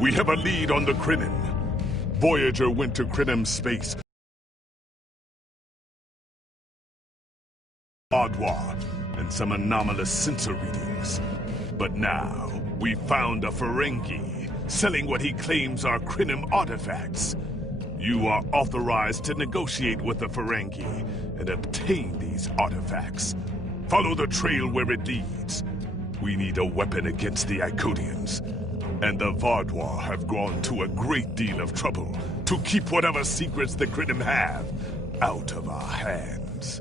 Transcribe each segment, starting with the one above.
We have a lead on the Krenim. Voyager went to Krenim space. Adwa and some anomalous sensor readings. But now, we found a Ferengi selling what he claims are Krenim artifacts. You are authorized to negotiate with the Ferengi and obtain these artifacts. Follow the trail where it leads. We need a weapon against the Icodians. And the Vardwar have gone to a great deal of trouble to keep whatever secrets the Krenim have out of our hands.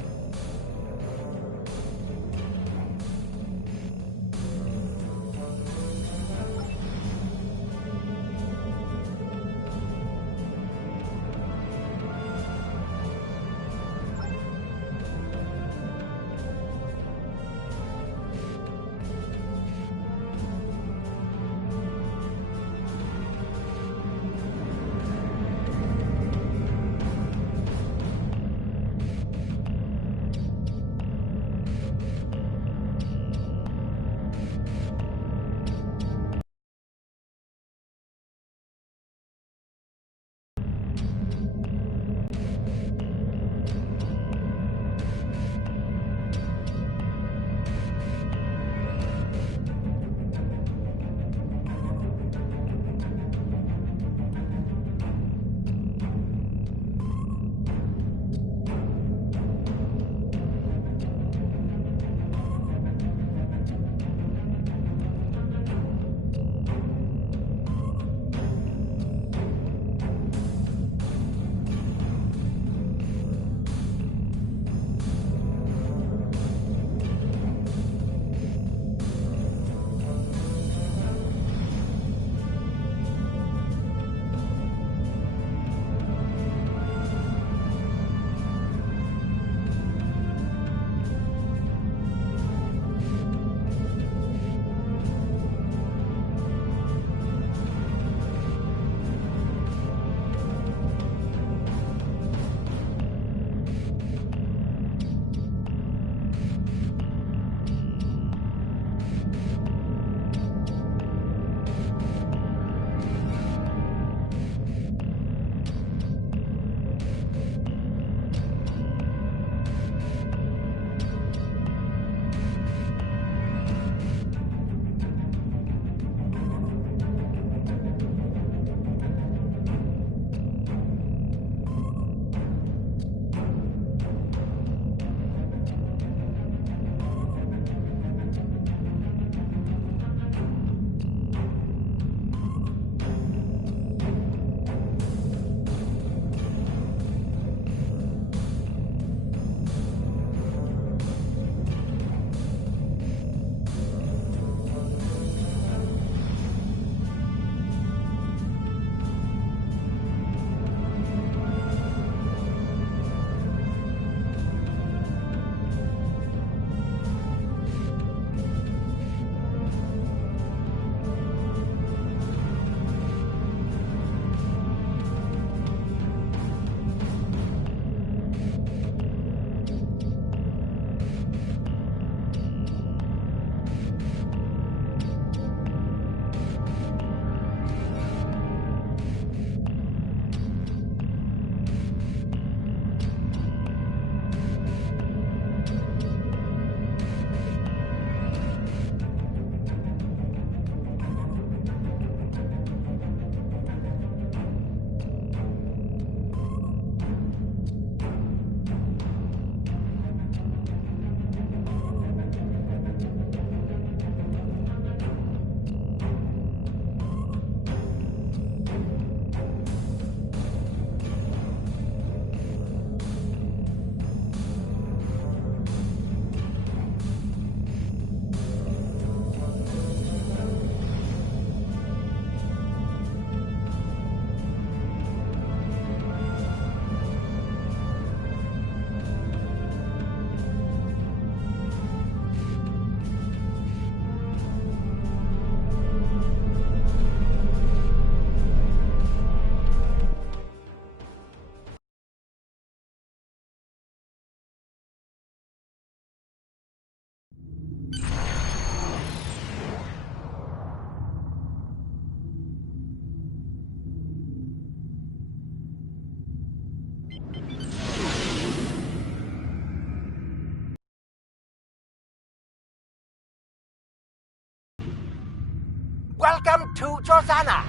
Welcome to Josana.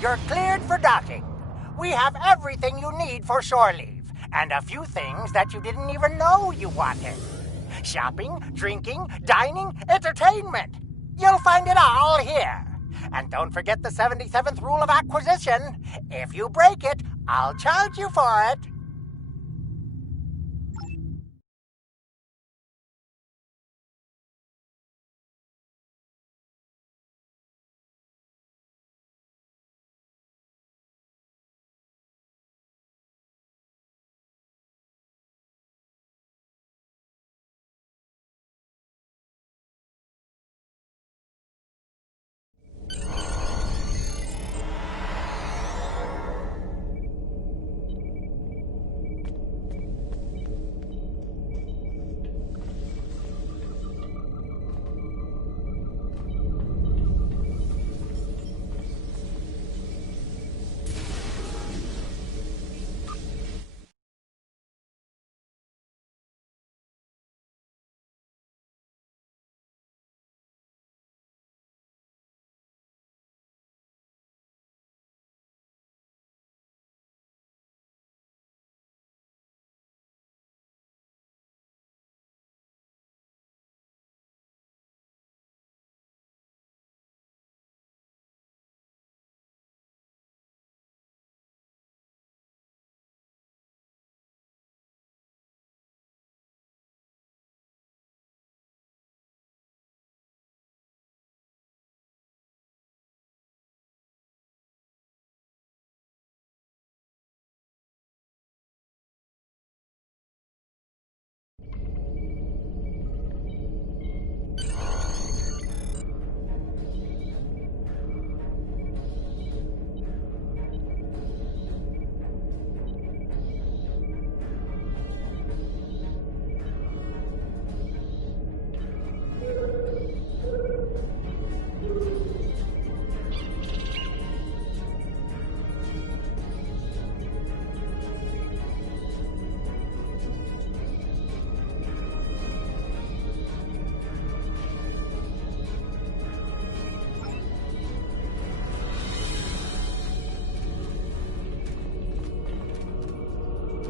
You're cleared for docking. We have everything you need for shore leave, and a few things that you didn't even know you wanted. Shopping, drinking, dining, entertainment. You'll find it all here. And don't forget the 77th rule of acquisition. If you break it, I'll charge you for it.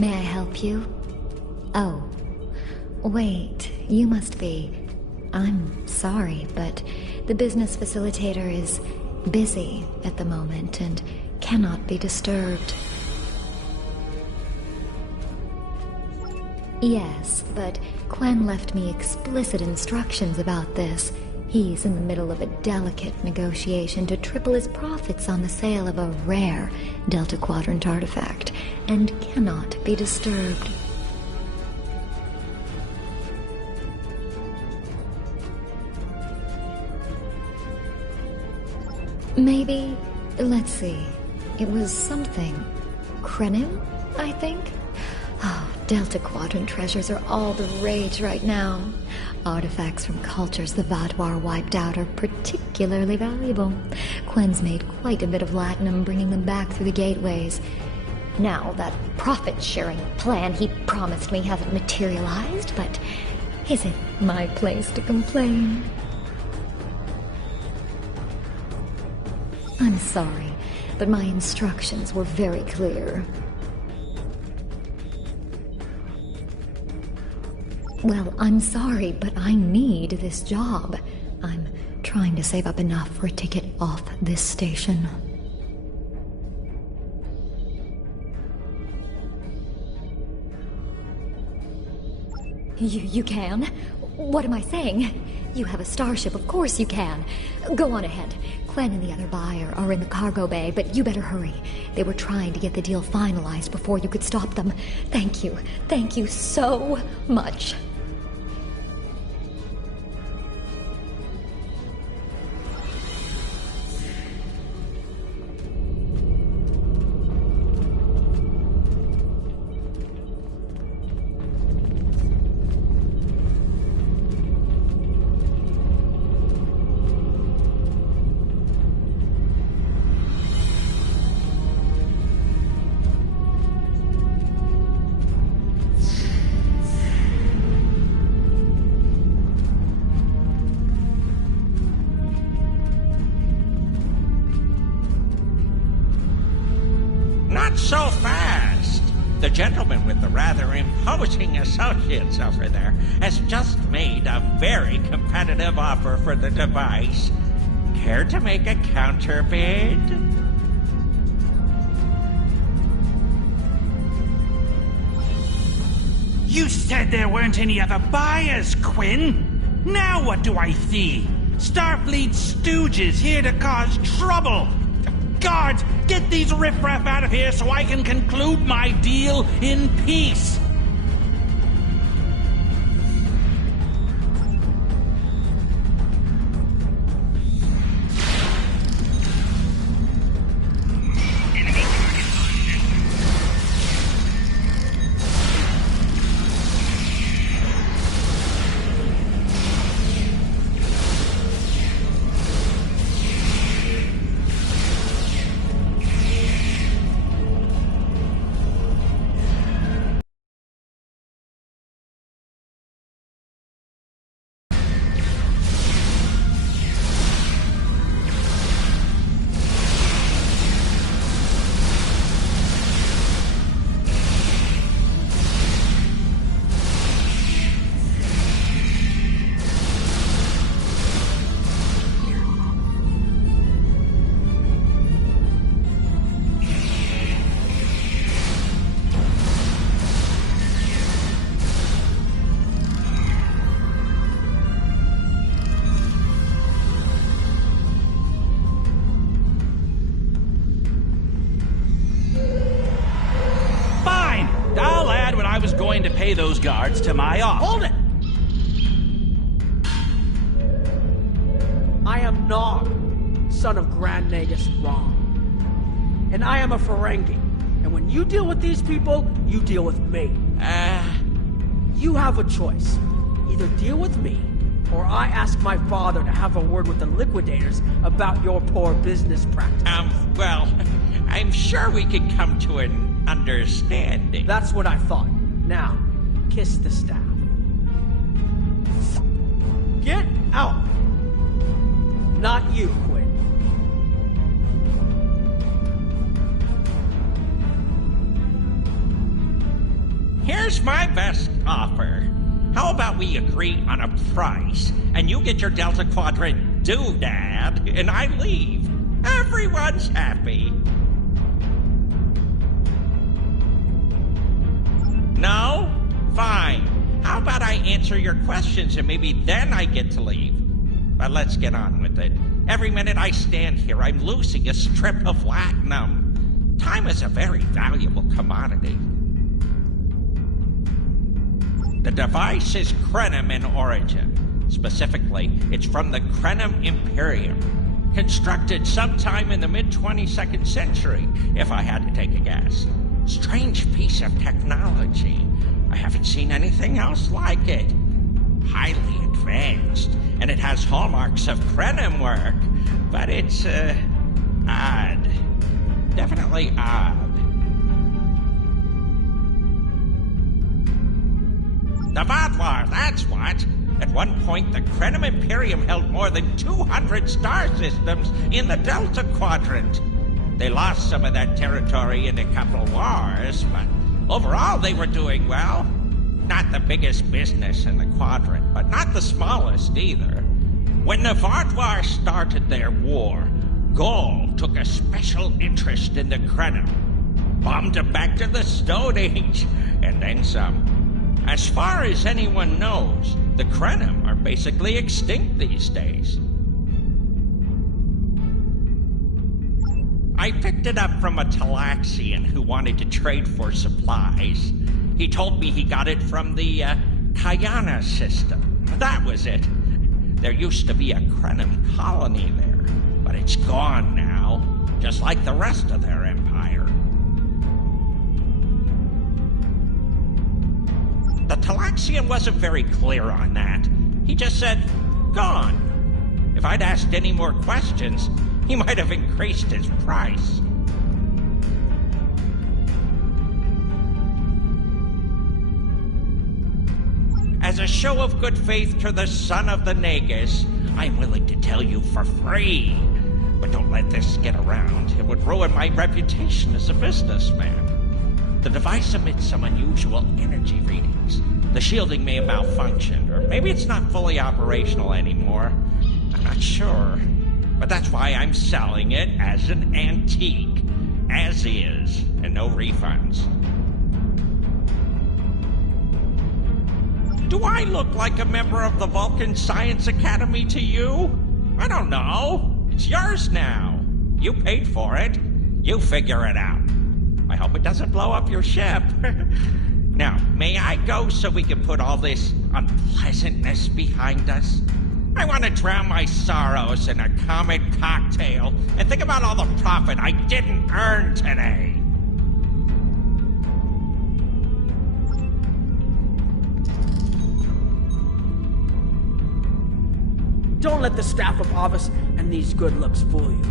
May I help you? Oh, wait, you must be. I'm sorry, but the business facilitator is busy at the moment and cannot be disturbed. Yes, but Quen left me explicit instructions about this. He's in the middle of a delicate negotiation to triple his profits on the sale of a rare Delta Quadrant artifact, and cannot be disturbed. Maybe, let's see, it was something. Krenim, I think? Oh, Delta Quadrant treasures are all the rage right now. Artifacts from cultures the Vaadwaur wiped out are particularly valuable. Quen's made quite a bit of latinum bringing them back through the gateways. Now, that profit-sharing plan he promised me hasn't materialized, but is it my place to complain? I'm sorry, but my instructions were very clear. Well, I'm sorry, but I need this job. I'm trying to save up enough for a ticket off this station. You can? What am I saying? You have a starship, of course you can. Go on ahead. Quen and the other buyer are in the cargo bay, but you better hurry. They were trying to get the deal finalized before you could stop them. Thank you so much. the rather imposing associates over there has just made a very competitive offer for the device. Care to make a counterbid? You said there weren't any other buyers, Quinn. Now what do I see? Starfleet stooges here to cause trouble. Guards, get these riffraff out of here so I can conclude my deal in peace. To pay those guards to my office. Hold it! I am Nog, son of Grand Nagus Rom. And I am a Ferengi. And when you deal with these people, you deal with me. You have a choice. Either deal with me, or I ask my father to have a word with the liquidators about your poor business practice. Well, I'm sure we could come to an understanding. That's what I thought. Now, kiss the staff. Get out! Not you, Quinn. Here's my best offer. How about we agree on a price, and you get your Delta Quadrant doodad, and I leave. Everyone's happy. No? Fine. How about I answer your questions and maybe then I get to leave? But let's get on with it. Every minute I stand here, I'm losing a strip of latinum. Time is a very valuable commodity. The device is Krenim in origin. Specifically, it's from the Krenim Imperium. Constructed sometime in the mid-22nd century, if I had to take a guess. Strange piece of technology. I haven't seen anything else like it. Highly advanced, and it has hallmarks of Krenim work, but it's, odd. Definitely odd. The Vatlar, that's what. At one point, the Krenim Imperium held more than 200 star systems in the Delta Quadrant. They lost some of that territory in a couple wars, but overall they were doing well. Not the biggest business in the quadrant, but not the smallest either. When the Vatlar started their war, Gol took a special interest in the Krenim. Bombed them back to the Stone Age, and then some. As far as anyone knows, the Krenim are basically extinct these days. I picked it up from a Talaxian who wanted to trade for supplies. He told me he got it from the Kayana system. That was it. There used to be a Krenim colony there, but it's gone now, just like the rest of their empire. The Talaxian wasn't very clear on that. He just said, gone. If I'd asked any more questions, he might have increased his price. As a show of good faith to the son of the Nagus, I'm willing to tell you for free. But don't let this get around. It would ruin my reputation as a businessman. The device emits some unusual energy readings. The shielding may have malfunctioned, or maybe it's not fully operational anymore. I'm not sure. But that's why I'm selling it as an antique. As is, and no refunds. Do I look like a member of the Vulcan Science Academy to you? I don't know. It's yours now. You paid for it. You figure it out. I hope it doesn't blow up your ship. Now, may I go so we can put all this unpleasantness behind us? I want to drown my sorrows in a comet cocktail and think about all the profit I didn't earn today. Don't let the staff of Office and these good looks fool you.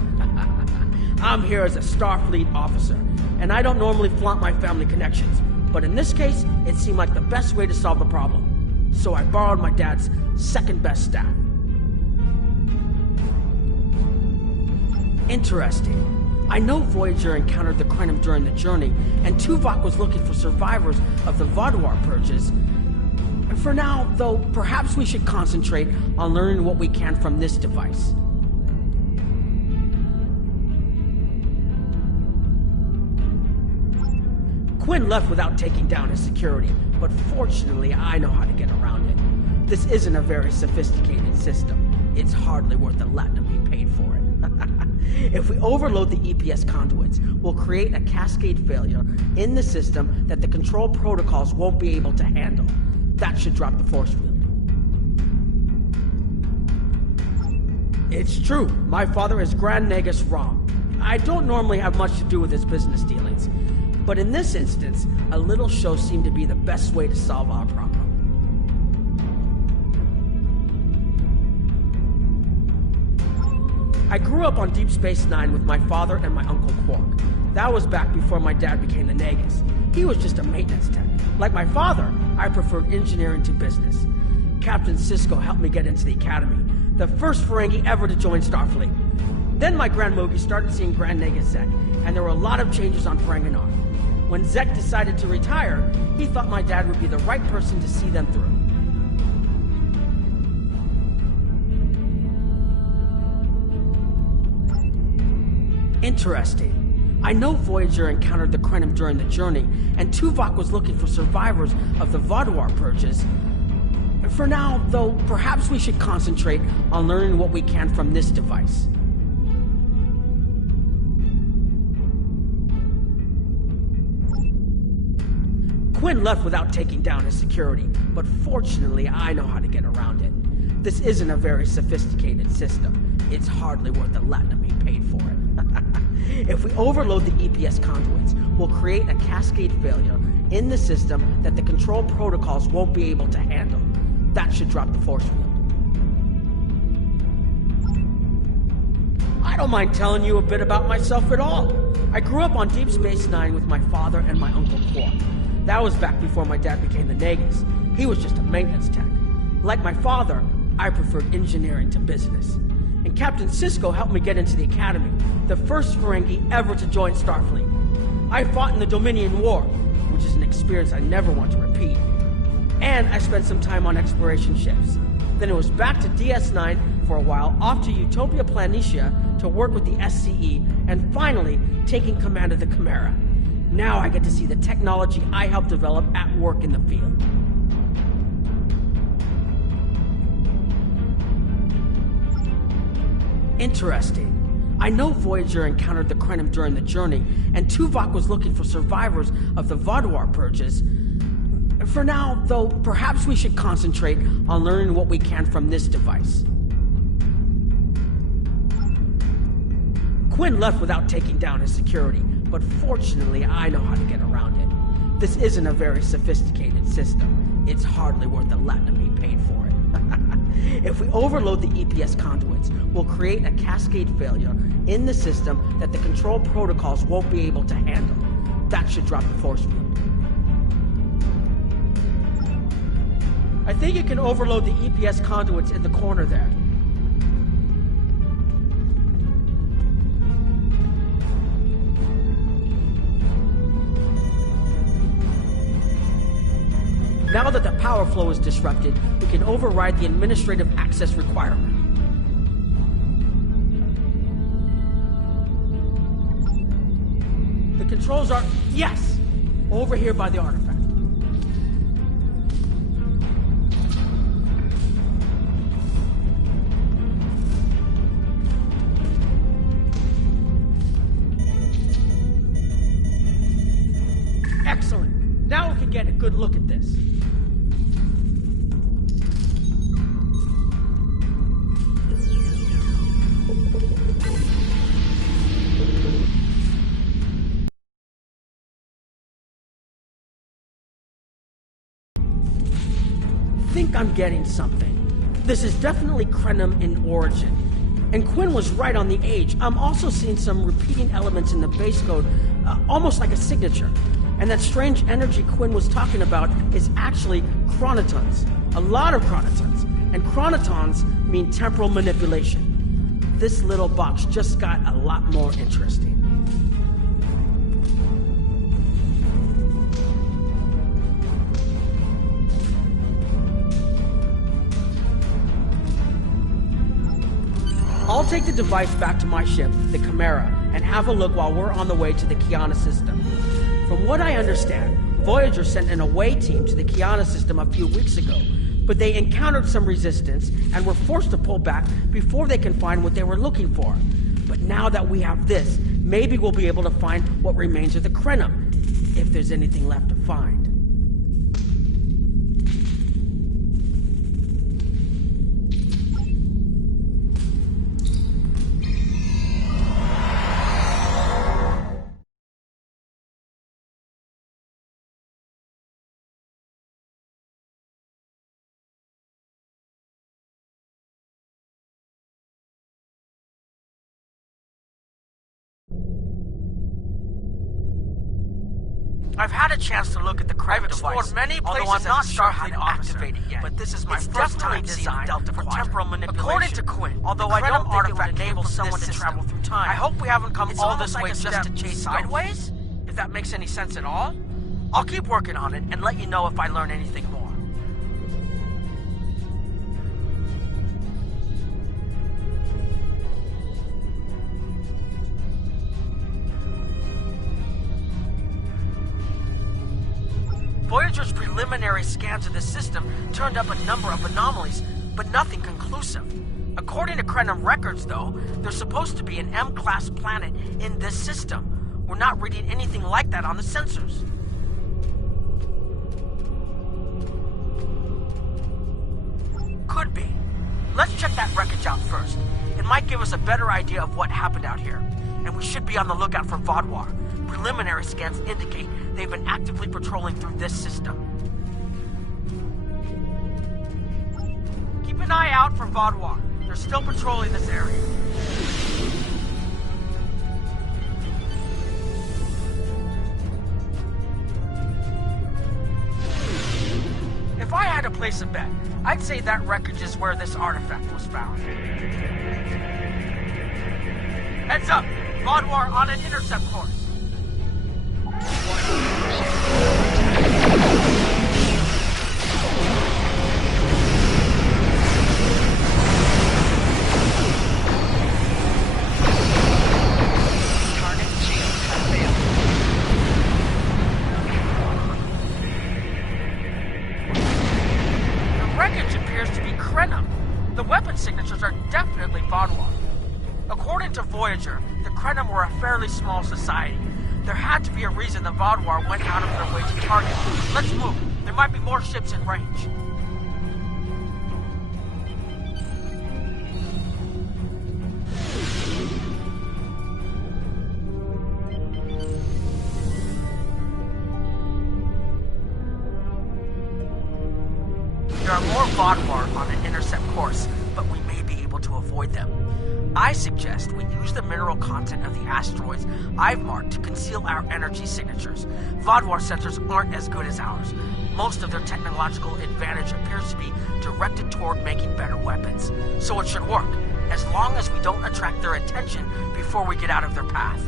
I'm here as a Starfleet officer, and I don't normally flaunt my family connections, but in this case, it seemed like the best way to solve the problem. So I borrowed my dad's second best staff. Interesting. I know Voyager encountered the Krenim during the journey, and Tuvok was looking for survivors of the Vaadwaur purges. And for now, though, perhaps we should concentrate on learning what we can from this device. Quinn left without taking down his security, but fortunately I know how to get around it. This isn't a very sophisticated system. It's hardly worth the latinum we paid for it. If we overload the EPS conduits, we'll create a cascade failure in the system that the control protocols won't be able to handle. That should drop the force field. It's true, my father is Grand Nagus Rom. I don't normally have much to do with his business dealings, but in this instance, a little show seemed to be the best way to solve our problem. I grew up on Deep Space Nine with my father and my Uncle Quark. That was back before my dad became the Nagus. He was just a maintenance tech. Like my father, I preferred engineering to business. Captain Sisko helped me get into the Academy, the first Ferengi ever to join Starfleet. Then my Grand Mogi started seeing Grand Nagus Zek, and there were a lot of changes on Ferenginar. When Zek decided to retire, he thought my dad would be the right person to see them through. Interesting. I know Voyager encountered the Krenim during the journey, and Tuvok was looking for survivors of the Vaadwaur purges. For now, though, perhaps we should concentrate on learning what we can from this device. Quinn left without taking down his security, but fortunately I know how to get around it. This isn't a very sophisticated system. It's hardly worth the latinum we paid for it. If we overload the EPS conduits, we'll create a cascade failure in the system that the control protocols won't be able to handle. That should drop the force field. I don't mind telling you a bit about myself at all. I grew up on Deep Space Nine with my father and my Uncle Quark. That was back before my dad became the Nagus. He was just a maintenance tech. Like my father, I preferred engineering to business. And Captain Sisko helped me get into the Academy, the first Ferengi ever to join Starfleet. I fought in the Dominion War, which is an experience I never want to repeat. And I spent some time on exploration ships. Then it was back to DS9 for a while, off to Utopia Planitia to work with the SCE, and finally taking command of the Chimera. Now I get to see the technology I helped develop at work in the field. Interesting. I know Voyager encountered the Krenim during the journey, and Tuvok was looking for survivors of the Vaadwaur purges. For now, though, perhaps we should concentrate on learning what we can from this device. Quinn left without taking down his security, but fortunately I know how to get around it. This isn't a very sophisticated system. It's hardly worth the latinum we paid for it. If we overload the EPS conduits, we'll create a cascade failure in the system that the control protocols won't be able to handle. That should drop the force field. I think you can overload the EPS conduits in the corner there. Now that the power flow is disrupted, we can override the administrative access requirement. The controls are... yes! Over here by the artifact. Excellent. Now we can get a good look at this. I think I'm getting something. This is definitely Krenim in origin. And Quinn was right on the age. I'm also seeing some repeating elements in the base code, almost like a signature. And that strange energy Quinn was talking about is actually chronotons. A lot of chronotons. And chronotons mean temporal manipulation. This little box just got a lot more interesting. I'll take the device back to my ship, the Chimera, and have a look while we're on the way to the Kiana system. From what I understand, Voyager sent an away team to the Kiana system a few weeks ago, but they encountered some resistance and were forced to pull back before they can find what they were looking for. But now that we have this, maybe we'll be able to find what remains of the Krenim, if there's anything left to find. I've had a chance to look at the Krenim device, many places although I'm not sure how to activate it yet. But this is my first time designed for temporal manipulation. According to Quinn, although I don't think it would enable someone to travel through time. I hope we haven't come all this way just to chase sideways, if that makes any sense at all. I'll keep working on it and let you know if I learn anything more. Voyager's preliminary scans of the system turned up a number of anomalies, but nothing conclusive. According to Krenim records, though, there's supposed to be an M-class planet in this system. We're not reading anything like that on the sensors. Could be. Let's check that wreckage out first. It might give us a better idea of what happened out here. And we should be on the lookout for Vodwar. Preliminary scans indicate they've been actively patrolling through this system. Keep an eye out for Vodwar. They're still patrolling this area. If I had to place a bet, I'd say that wreckage is where this artifact was found. Heads up! Vodwar on an intercept course. The wreckage appears to be Krenim. The weapon signatures are definitely Vodwar. According to Voyager, the Krenim were a fairly small society. There had to be a reason the Vodwar went out of their way to target. Let's move. There might be more ships in range. There are more Vodwar on an intercept course, but we may be able to avoid them. I suggest we use the mineral content of the asteroids I've marked to conceal our energy signatures. Vodwar sensors aren't as good as ours. Most of their technological advantage appears to be directed toward making better weapons. So it should work, as long as we don't attract their attention before we get out of their path.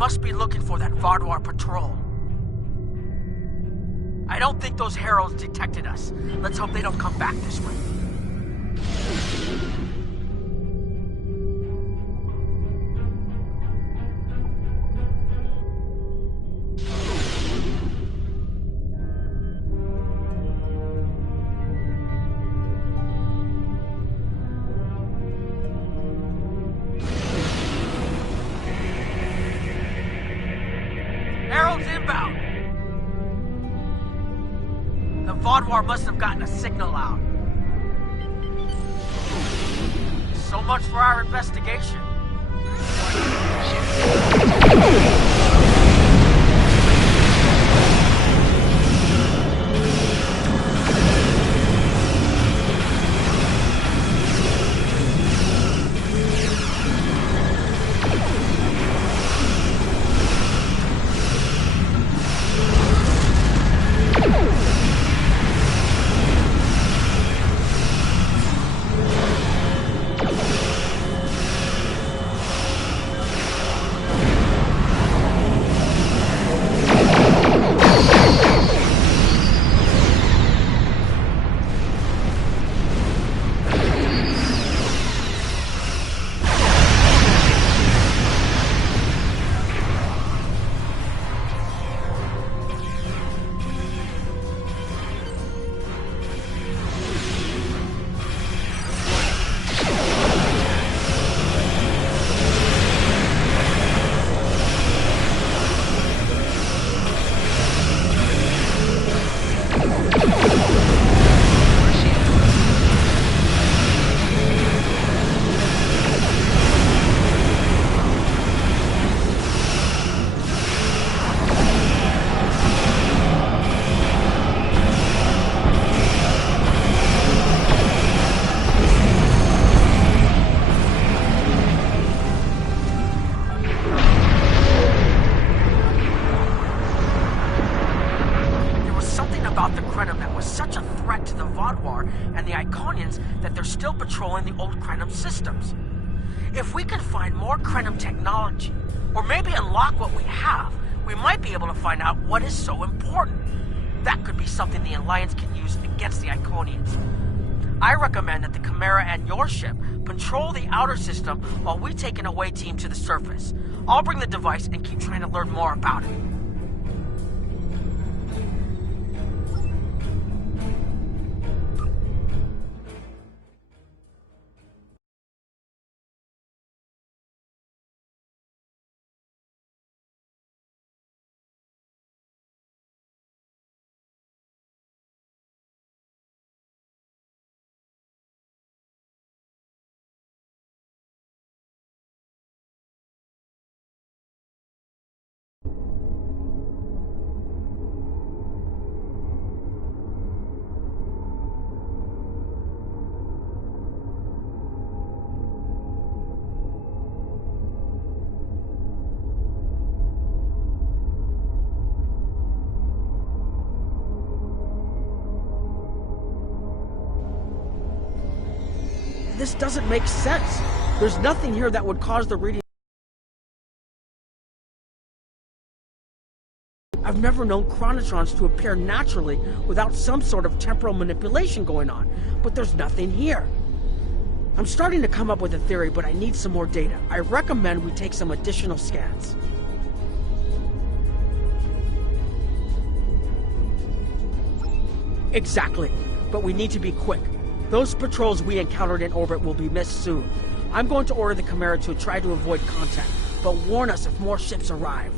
must be looking for that Vaadwaur patrol. I don't think those heralds detected us. Let's hope they don't come back this way. Heralds inbound! The Vaadwaur must have gotten a signal out. So much for our investigation. About the Krenim that was such a threat to the Vaadwaur and the Iconians that they're still patrolling the old Krenim systems. If we can find more Krenim technology, or maybe unlock what we have, we might be able to find out what is so important. That could be something the Alliance can use against the Iconians. I recommend that the Chimera and your ship patrol the outer system while we take an away team to the surface. I'll bring the device and keep trying to learn more about it. This doesn't make sense. There's nothing here that would cause the reading. I've never known chronotrons to appear naturally without some sort of temporal manipulation going on, but there's nothing here. I'm starting to come up with a theory, but I need some more data. I recommend we take some additional scans. Exactly, but we need to be quick. Those patrols we encountered in orbit will be missed soon. I'm going to order the Chimera to try to avoid contact, but warn us if more ships arrive.